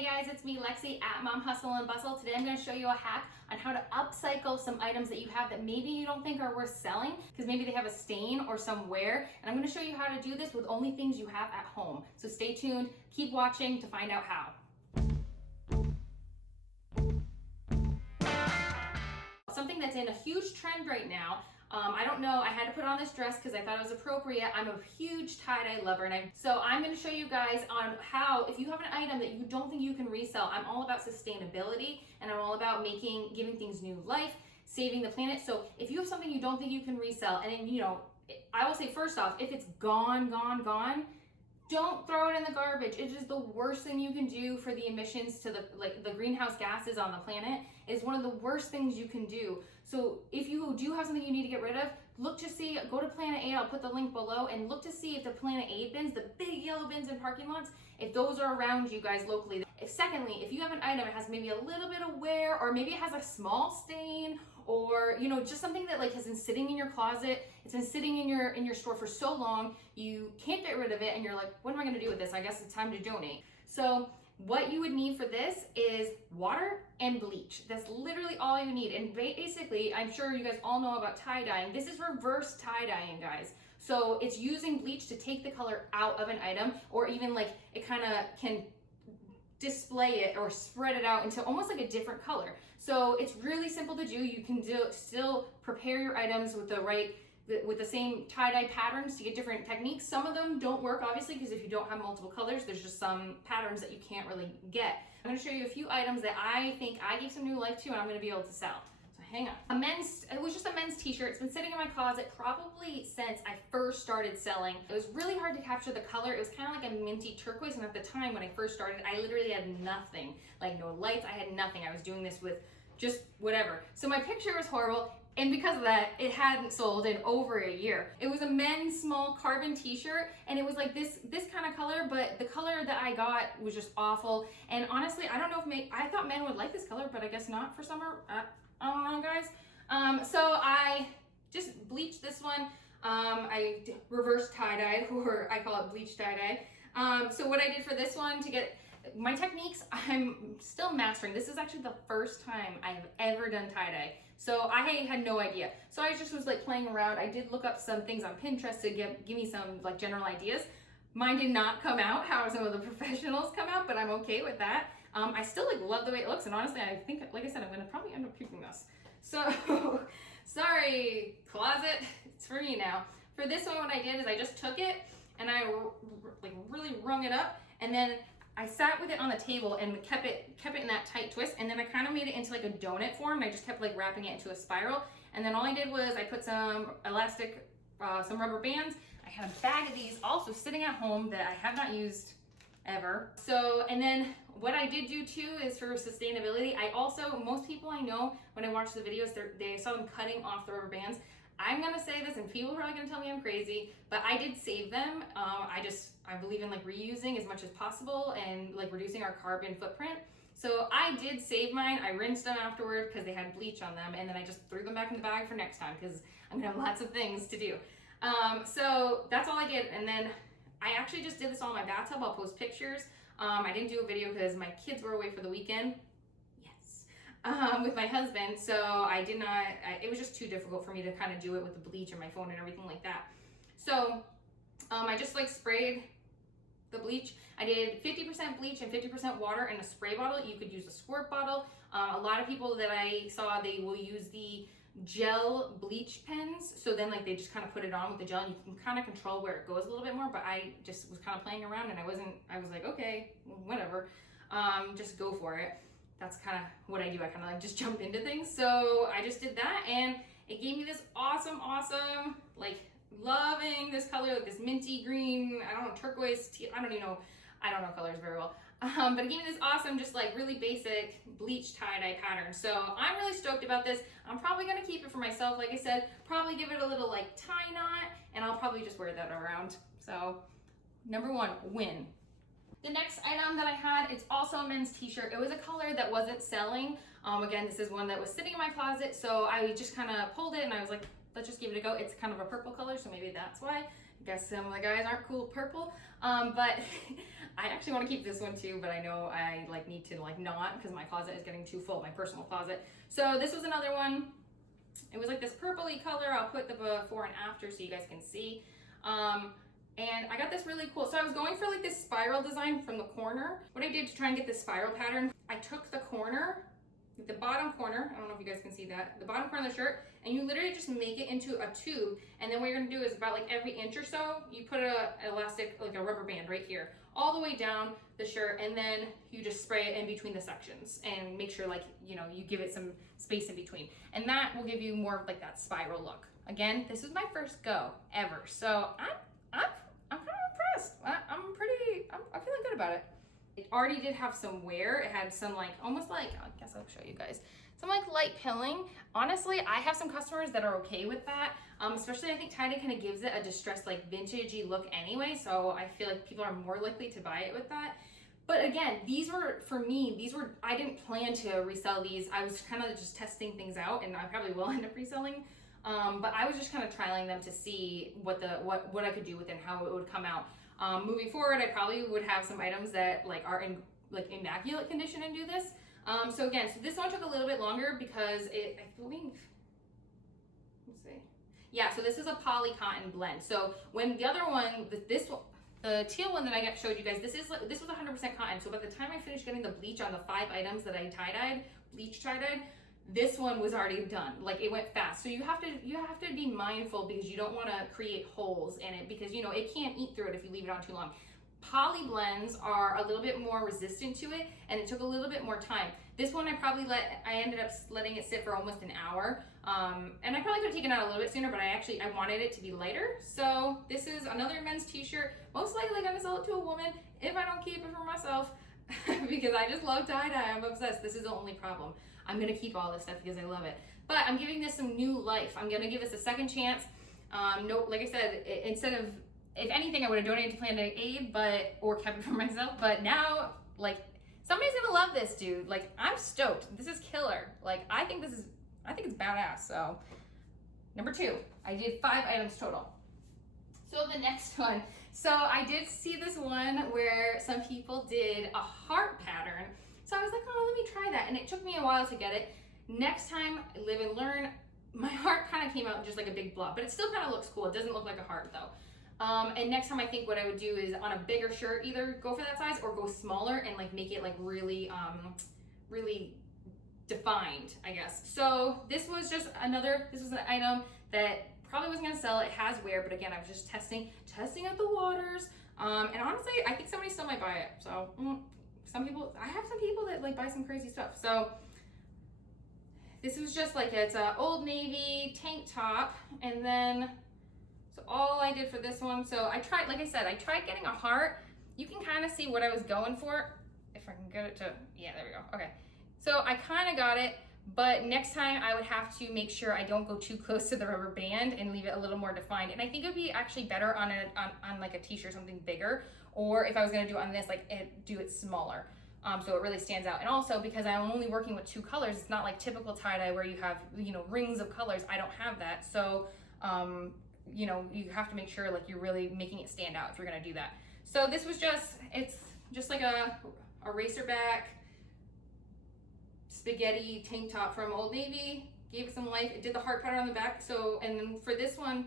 Hey guys, it's me Lexi at Mom Hustle and Bustle. Today I'm going to show you a hack on how to upcycle some items that you have that maybe you don't think are worth selling because maybe they have a stain or some wear. And I'm going to show you how to do this with only things you have at home. So stay tuned, keep watching to find out how. Something that's in a huge trend right now. I don't know, I had to put on this dress because I thought it was appropriate. I'm a huge tie-dye lover, and so I'm going to show you guys on how, if you have an item that you don't think you can resell, I'm all about sustainability and I'm all about giving things new life, saving the planet. So if you have something you don't think you can resell, and you know, I will say first off, if it's gone, don't throw it in the garbage. It is the worst thing you can do for the emissions to the greenhouse gases on the planet. It's one of the worst things you can do. So if you do have something you need to get rid of, look to see, go to Planet Aid, I'll put the link below, and look to see if the Planet Aid bins, the big yellow bins in parking lots, if those are around you guys locally. Secondly, if you have an item that has maybe a little bit of wear, or maybe it has a small stain, or you know, just something that has been sitting in your closet, it's been sitting in your store for so long, you can't get rid of it, and you're like, what am I gonna do with this? I guess it's time to donate. So what you would need for this is water and bleach. That's literally all you need. And basically, I'm sure you guys all know about tie-dyeing. This is reverse tie-dyeing, guys. So it's using bleach to take the color out of an item, or even it kind of can display it or spread it out into almost like a different color. So it's really simple to do. You can still prepare your items with the same tie-dye patterns to get different techniques. Some of them don't work, obviously, because if you don't have multiple colors, there's just some patterns that you can't really get. I'm going to show you a few items that I think I gave some new life to and I'm going to be able to sell. So hang on. It was just a men's t-shirt. It's been sitting in my closet probably since I first started selling. It was really hard to capture the color. It was kind of like a minty turquoise, and at the time when I first started, I literally had nothing. Like no lights, I had nothing. I was doing this with just whatever. So my picture was horrible. And because of that, it hadn't sold in over a year. It was a men's small carbon t-shirt, and it was like this kind of color, but the color that I got was just awful. And honestly, I don't know if I thought men would like this color, but I guess not for summer. I don't know, guys. So I just bleached this one. I reverse tie-dye, or I call it bleach tie-dye. So what I did for this one to get my techniques, I'm still mastering. This is actually the first time I have ever done tie-dye. So I had no idea. So I just was playing around. I did look up some things on Pinterest to give me some general ideas. Mine did not come out how some of the professionals come out, but I'm okay with that. I still love the way it looks, and honestly, I think, like I said, I'm gonna probably end up keeping this. So, sorry, closet, it's for me now. For this one, what I did is I just took it and I really wrung it up, and then I sat with it on the table and kept it in that tight twist, and then I kind of made it into a donut form, and I just kept wrapping it into a spiral. And then all I did was I put some elastic, some rubber bands. I had a bag of these also sitting at home that I have not used ever. So, and then what I did do too is for sustainability, most people I know, when I watch the videos, they saw them cutting off the rubber bands. I'm gonna say this, and people are probably gonna tell me I'm crazy, but I did save them. I believe in reusing as much as possible and reducing our carbon footprint. So I did save mine. I rinsed them afterward because they had bleach on them, and then I just threw them back in the bag for next time because I'm gonna have lots of things to do. So that's all I did, and then I actually just did this all in my bathtub. I'll post pictures. I didn't do a video because my kids were away for the weekend. With my husband, so I did not, it was just too difficult for me to kind of do it with the bleach and my phone and everything like that. So I just sprayed the bleach. I did 50% bleach and 50% water in a spray bottle. You could use a squirt bottle. A lot of people that I saw, they will use the gel bleach pens. So then they just kind of put it on with the gel, and you can kind of control where it goes a little bit more, but I just was kind of playing around, and I was like, okay, whatever, just go for it. That's kind of what I do. I kind of just jump into things. So I just did that, and it gave me this awesome, loving this color, this minty green, I don't know, turquoise, I don't know colors very well. But it gave me this awesome, just really basic bleach tie-dye pattern. So I'm really stoked about this. I'm probably gonna keep it for myself. Like I said, probably give it a little tie knot, and I'll probably just wear that around. So number one, win. The next item that I had, it's also a men's t-shirt. It was a color that wasn't selling. Again, this is one that was sitting in my closet, so I just kind of pulled it and I was like, let's just give it a go. It's kind of a purple color, so maybe that's why. guess some of the guys aren't cool with purple. But I actually want to keep this one too, but I know I like need to like not, because my closet is getting too full, my personal closet. So this was another one. It was like this purpley color. I'll put the before and after so you guys can see. And I got this really cool. So I was going for like this spiral design from the corner. What I did to try and get this spiral pattern, I took the corner, the bottom corner, I don't know if you guys can see that, the bottom corner of the shirt, and you literally just make it into a tube. And then what you're gonna do is about like every inch or so, you put an elastic, like a rubber band right here, all the way down the shirt, and then you just spray it in between the sections and make sure like, you know, you give it some space in between. And that will give you more of like that spiral look. Again, this is my first go ever. So I'm kind of impressed. I'm feeling good about it. It already did have some wear. It had some like, almost like, I guess I'll show you guys, some like light pilling. Honestly, I have some customers that are okay with that. Especially I think tie-dye kind of gives it a distressed like vintagey look anyway. So I feel like people are more likely to buy it with that. But again, these were, for me, I didn't plan to resell these. I was kind of just testing things out, and I probably will end up reselling. But I was just kind of trialing them to see what I could do with it and how it would come out. Moving forward, I probably would have some items that like are in like immaculate condition and do this. So again, so this one took a little bit longer because I believe, let's see. Yeah, so this is a poly cotton blend. So when the other one, the teal one that I showed you guys, this was 100% cotton. So by the time I finished getting the bleach on the 5 items that I tie-dyed, bleach tie-dyed, this one was already done. Like it went fast. So you have to be mindful because you don't want to create holes in it because you know it can't eat through it if you leave it on too long. Poly blends are a little bit more resistant to it, and it took a little bit more time. This one I ended up letting it sit for almost an hour. And I probably could have taken it out a little bit sooner, but I wanted it to be lighter. So this is another men's t-shirt. Most likely gonna sell it to a woman if I don't keep it for myself because I just love tie-dye. I'm obsessed. This is the only problem. I'm gonna keep all this stuff because I love it. But I'm giving this some new life. I'm gonna give this a second chance. No, like I said, instead of, if anything, I would have donated to Planet Aid, or kept it for myself. But now, like, somebody's gonna love this, dude. Like, I'm stoked. This is killer. Like, I think it's badass. So, number 2, I did 5 items total. So the next one. So I did see this one where some people did a heart pattern. So I was like, oh, let me try that. And it took me a while to get it. Next time, live and learn. My heart kind of came out just like a big blob, but it still kind of looks cool. It doesn't look like a heart though. And next time I think what I would do is on a bigger shirt, either go for that size or go smaller and like make it like really, really defined, I guess. So this was an item that probably wasn't gonna sell. It has wear, but again, I was just testing out the waters. And honestly, I think somebody still might buy it. So I have some people that like buy some crazy stuff. So this was just like, it's a Old Navy tank top. And then, so all I did for this one, so I tried, like I said, I tried getting a heart. You can kind of see what I was going for. If I can get it to, yeah, there we go. Okay. So I kind of got it, but next time I would have to make sure I don't go too close to the rubber band and leave it a little more defined. And I think it would be actually better on like a t-shirt, something bigger, or if I was gonna do it on this, like do it smaller. So it really stands out. And also because I'm only working with 2 colors, it's not like typical tie-dye where you have, you know, rings of colors. I don't have that. So, you know, you have to make sure like you're really making it stand out if you're gonna do that. So this was it's just like a racerback spaghetti tank top from Old Navy. Gave it some life. It did the heart pattern on the back. So, and then for this one,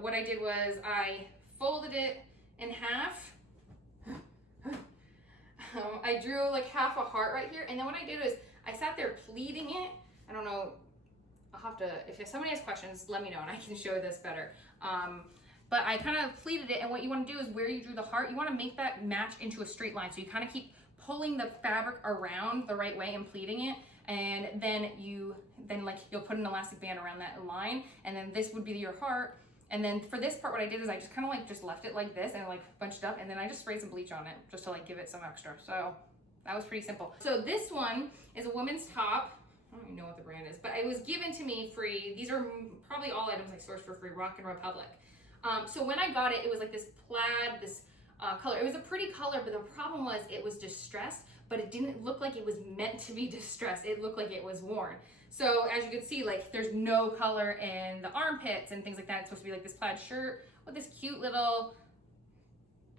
what I did was I folded it in half. I drew like half a heart right here, and then what I did is I sat there pleating it. I don't know, I'll have to, if somebody has questions, let me know and I can show this better. But I kind of pleated it, and what you want to do is where you drew the heart, you want to make that match into a straight line. So you kind of keep pulling the fabric around the right way and pleating it, and then you'll put an elastic band around that line, and then this would be your heart. And then for this part, what I did is I just kind of like just left it like this and like bunched up, and then I just sprayed some bleach on it just to like give it some extra. So that was pretty simple. So this one is a woman's top. I don't even know what the brand is, but it was given to me free. These are probably all items I sourced for free, Rock and Republic. So when I got it, it was like this plaid, this color. It was a pretty color, but the problem was it was distressed, but it didn't look like it was meant to be distressed. It looked like it was worn. So as you can see, like there's no color in the armpits and things like that. It's supposed to be like this plaid shirt with this cute little,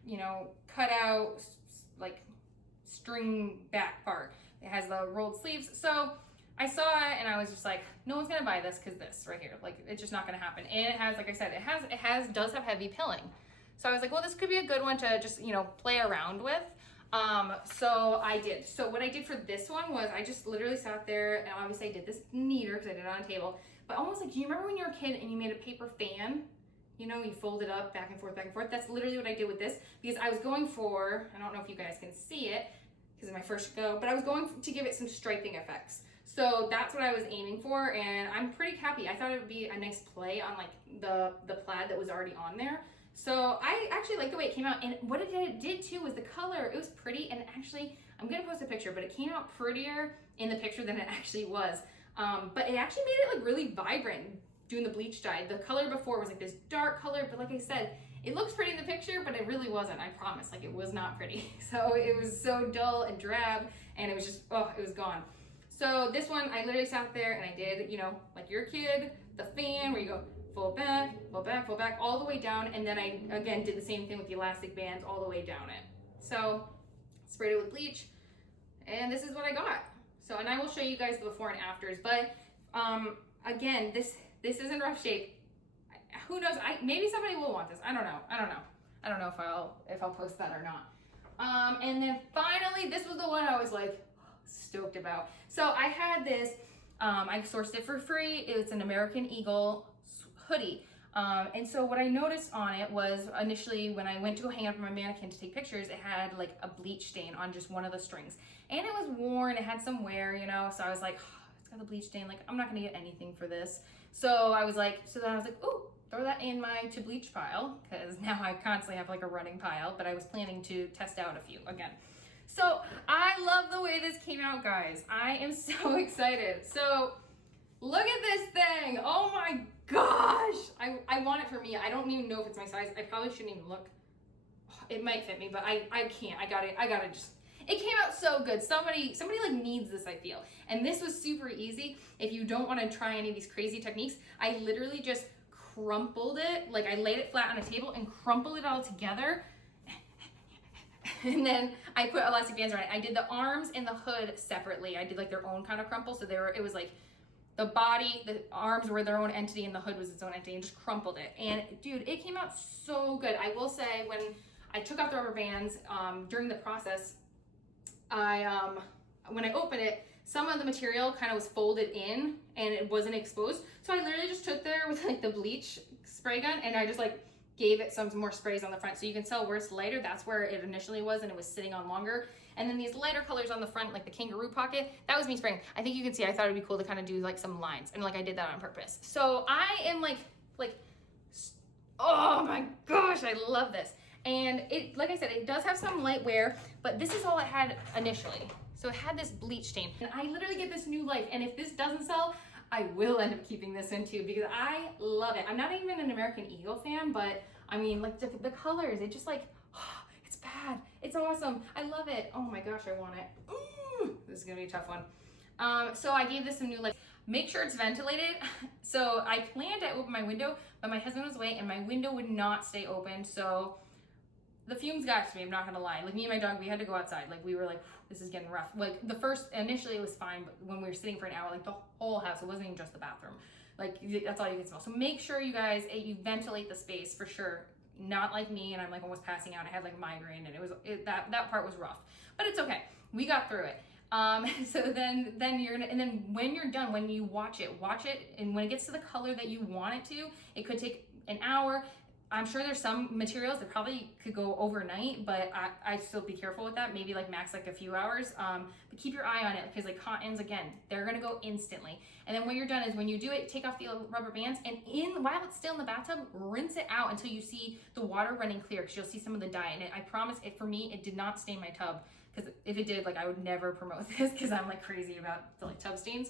you know, cut out like string back part. It has the rolled sleeves. So I saw it and I was just like, no one's gonna buy this because this right here, like it's just not gonna happen. And it has, like I said, does have heavy pilling. So I was like, well, this could be a good one to just, you know, play around with. So I did. So what I did for this one was I just literally sat there, and obviously I did this neater because I did it on a table, but almost like, do you remember when you were a kid and you made a paper fan? You know, you fold it up back and forth, back and forth. That's literally what I did with this, because I was going for, I don't know if you guys can see it because it's my first go, but I was going to give it some striping effects. So that's what I was aiming for, and I'm pretty happy. I thought it would be a nice play on like the plaid that was already on there. So I actually like the way it came out, and what it did too was the color. It was pretty, and actually, I'm gonna post a picture, but it came out prettier in the picture than it actually was. But it actually made it like really vibrant doing the bleach dye. The color before was like this dark color, but like I said, it looks pretty in the picture, but it really wasn't, I promise. Like it was not pretty. So it was so dull and drab, and it was just, oh, it was gone. So this one, I literally sat there and I did, you know, like your kid, the fan where you go fold back, fold back, fold back, all the way down. And then I, again, did the same thing with the elastic bands all the way down it. So sprayed it with bleach, and this is what I got. So, and I will show you guys the before and afters, but again, this isn't rough shape. Who knows? Maybe somebody will want this. I don't know if I'll post that or not. And then finally, this was the one I was like stoked about. So I had this, I sourced it for free. It's an American Eagle hoodie. And so what I noticed on it was initially when I went to go hang up my mannequin to take pictures, it had like a bleach stain on just one of the strings. And it was worn, it had some wear, you know, so I was like, oh, it's got the bleach stain, like I'm not gonna get anything for this. So I was like, oh, throw that in my to bleach pile, because now I constantly have like a running pile, but I was planning to test out a few again. So I love the way this came out, guys. I am so excited. So look at this thing. Oh my gosh. I want it for me. I don't even know if it's my size. I probably shouldn't even look. It might fit me, but I can't. I gotta just, it came out so good. Somebody like needs this, I feel. And this was super easy. If you don't want to try any of these crazy techniques, I literally just crumpled it. Like I laid it flat on a table and crumpled it all together. And then I put elastic bands around it. I did the arms and the hood separately. I did like their own kind of crumple. So it was like the body, the arms were their own entity and the hood was its own entity, and just crumpled it. And dude, it came out so good. I will say, when I took out the rubber bands, during the process, when I opened it, some of the material kind of was folded in and it wasn't exposed. So I literally just took there with like the bleach spray gun, and I just like gave it some more sprays on the front. So you can tell where it's lighter, that's where it initially was, and it was sitting on longer. And then these lighter colors on the front, like the kangaroo pocket, that was me spraying. I think you can see, I thought it'd be cool to kind of do like some lines, and like I did that on purpose. So I am like, oh my gosh, I love this. And it, like I said, it does have some light wear, but this is all it had initially. So it had this bleach stain, and I literally get this new life. And if this doesn't sell, I will end up keeping this in too, because I love it. I'm not even an American Eagle fan, but I mean, like the colors, it just like, oh, it's bad. It's awesome. I love it. Oh my gosh, I want it. Ooh, this is gonna be a tough one. So I gave this some new life. Make sure it's ventilated. So I planned to open my window, but my husband was away and my window would not stay open. So the fumes got to me, I'm not gonna lie. Like me and my dog, we had to go outside. like we were like, this is getting rough. Like initially it was fine, but when we were sitting for an hour, like the whole house, it wasn't even just the bathroom. Like that's all you can smell. So make sure you guys, you ventilate the space for sure. Not like me, and I'm like almost passing out. I had like migraine, and that part was rough, but it's okay. We got through it. So then you're gonna, and then when you're done, when you watch it, and when it gets to the color that you want it to, it could take an hour. I'm sure there's some materials that probably could go overnight, but I still be careful with that. Maybe like max like a few hours, but keep your eye on it, because like cottons, again, they're gonna go instantly. And then when you're done is when you do it, take off the rubber bands, and while it's still in the bathtub, rinse it out until you see the water running clear, because you'll see some of the dye in it. I promise it, for me, it did not stain my tub, because if it did, like I would never promote this, because I'm like crazy about the like tub stains.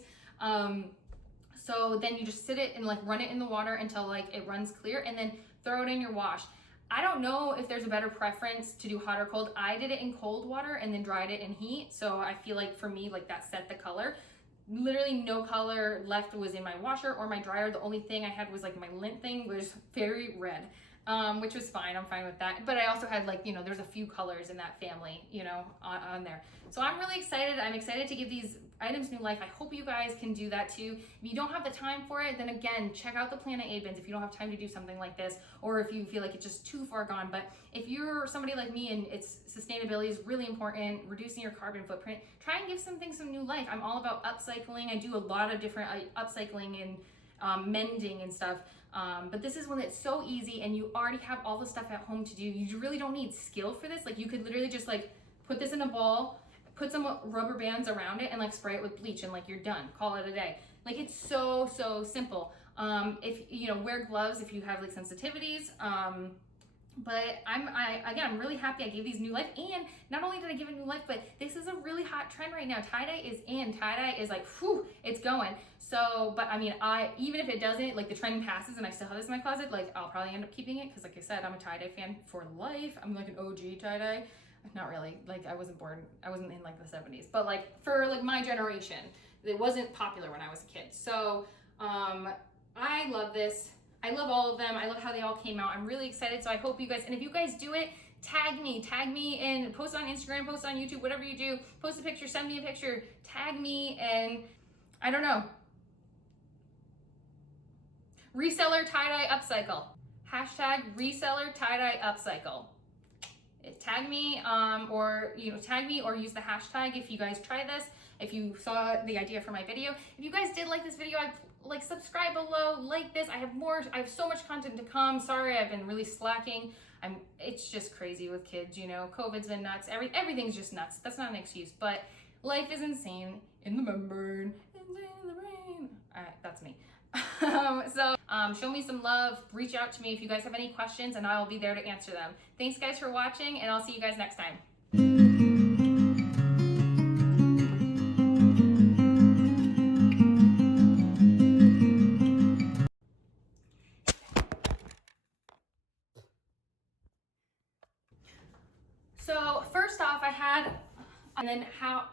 So then you just sit it and like run it in the water until like it runs clear, and then throw it in your wash. I don't know if there's a better preference to do hot or cold. I did it in cold water and then dried it in heat. So I feel like for me, like that set the color. Literally no color left was in my washer or my dryer. The only thing I had was like my lint thing was very red. which was fine. I'm fine with that. But I also had like, you know, there's a few colors in that family, you know, on there. So I'm really excited. I'm excited to give these items new life. I hope you guys can do that too. If you don't have the time for it, then again, check out the Planet A bins if you don't have time to do something like this, or if you feel like it's just too far gone. But if you're somebody like me and it's sustainability is really important, reducing your carbon footprint, try and give some things some new life. I'm all about upcycling. I do a lot of different upcycling and mending and stuff. But this is one that's so easy and you already have all the stuff at home to do. You really don't need skill for this. Like you could literally just like put this in a ball, put some rubber bands around it and like spray it with bleach and like you're done, call it a day. Like it's so simple. If you know, wear gloves if you have like sensitivities. But I'm really happy I gave these new life, and not only did I give it new life, but this is a really hot trend right now. Tie-dye is in. Tie-dye is like, whew, it's going. So, but I mean, even if it doesn't, like the trend passes and I still have this in my closet, like I'll probably end up keeping it because like I said, I'm a tie-dye fan for life. I'm like an OG tie-dye. Not really, like I wasn't in like the 70s, but like for like my generation, it wasn't popular when I was a kid. So, I love this. I love all of them. I love how they all came out. I'm really excited. So I hope you guys, and if you guys do it, tag me and post on Instagram, post on YouTube, whatever you do, post a picture, send me a picture, tag me, and I don't know. Reseller tie-dye upcycle. Hashtag reseller tie-dye upcycle. Tag me, or tag me or use the hashtag if you guys try this. If you saw the idea for my video. If you guys did like this video, subscribe below, like this. I have so much content to come. Sorry, I've been really slacking. It's just crazy with kids, you know. COVID's been nuts. Everything's just nuts. That's not an excuse, but life is insane in the membrane, insane in the rain. That's me. Show me some love. Reach out to me if you guys have any questions, and I'll be there to answer them. Thanks guys for watching, and I'll see you guys next time. So first off, I had, and then how.